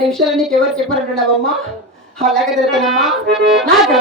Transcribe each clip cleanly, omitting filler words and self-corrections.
ఇలాంటి విషయాలు నీకు ఎవరు చెప్పారంటున్నావమ్మా? అలాగే తెలుస్తానమ్మా. నాకు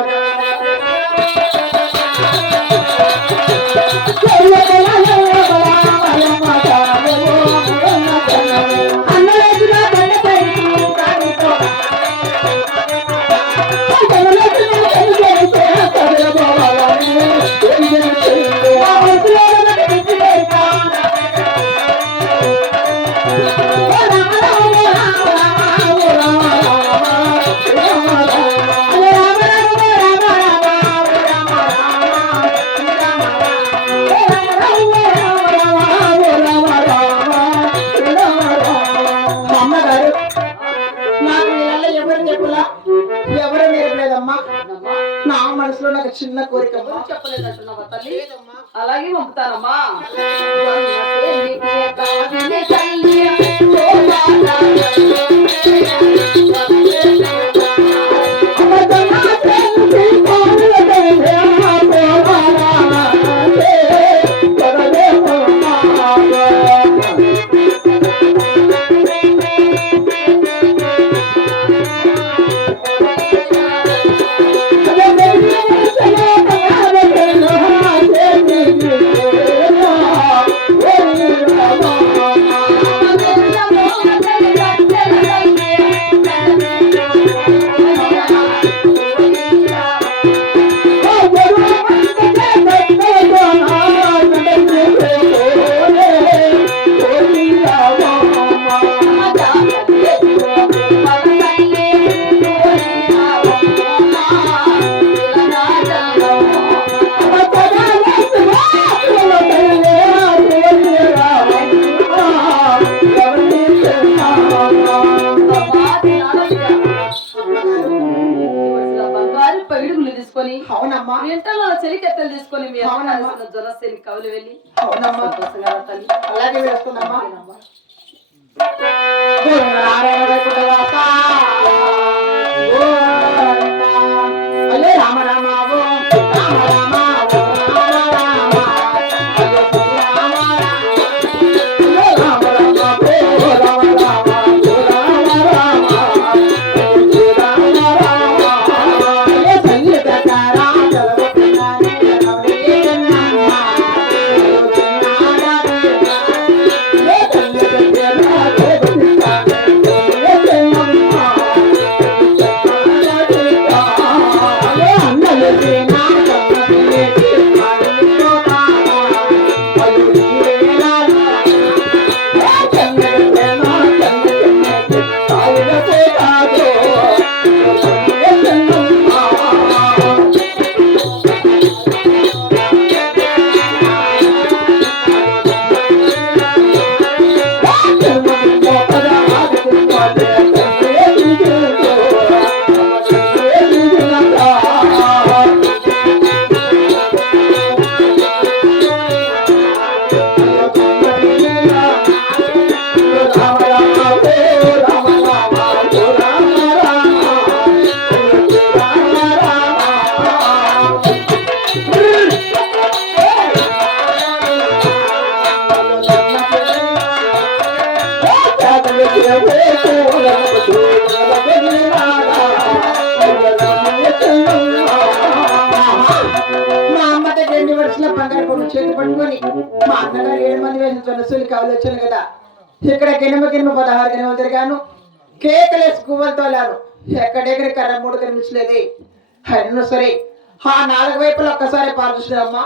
ఎవరు నేర్పలేదమ్మా. నా మనసులో నాకు చిన్న కోరిక చెప్పలేదంటున్నావా తల్లి? అలాగే పంపుతానమ్మా. అవునమ్మా. ఎంతలో చెలికెత్తలు తీసుకొని జొలసేని కవులు వెళ్ళి అవునమ్మా. అలాగే వేస్తున్నామ్మా. అల్లే రామ రామ రామ రామ చేతి పట్టుకొని మా అన్నగారు 7 మంది వేసిన జొన్నసూలి కావాలి వచ్చాను కదా. ఇక్కడ గినమ 16 గినమలు తిరిగాను. కేకలేసి గువ్వలతో లేను. ఎక్కడెక్కడి కర్ర 3 కనిపించలేదు. అయినా సరే ఆ 4 వైపులు ఒక్కసారి పాల్చున్నామ్మా.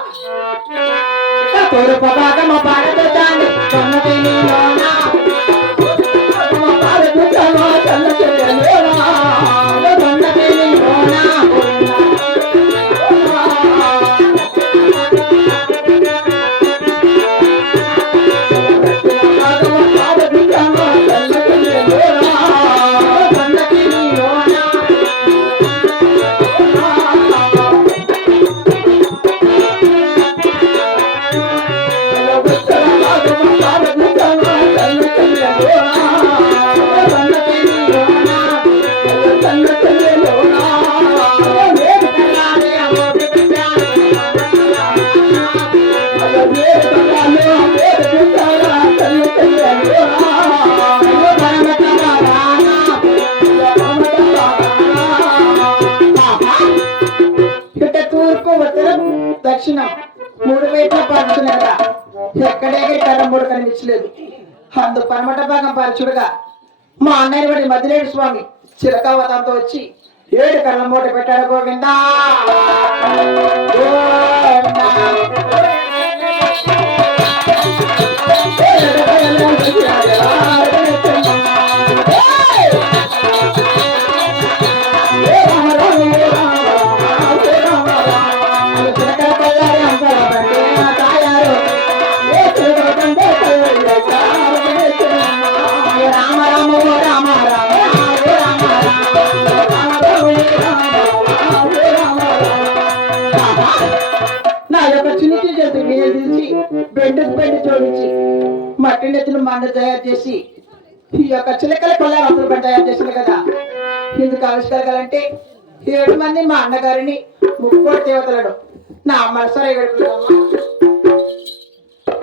ప్రదక్షిణం 3 వైపులా పాల్చున్న కదా ఎక్కడెక్కడి కర్రమూడు కనిపించలేదు. అందు పరమట భాగం పాల్చుడుగా మా అన్నయ్య వాడి మదిలేడు స్వామి చిలకావతంతో వచ్చి 7 కర్ర మూట పెట్టాడు. గోవిందా రామ రామ రామ నా యొక్క చిన్ని చేసి మీద తీసి బెండు జోడించి మట్టి నెత్తులు మండ తయారు చేసి ఈ యొక్క చిలకల కొల్లారు అందరూ తయారు చేసింది కదా. ఎందుకు ఆవిష్కరగాలంటే 7 మంది మా అన్నగారిని 3 దేవతలను నా మనసారా వేడుకున్నామ్మా.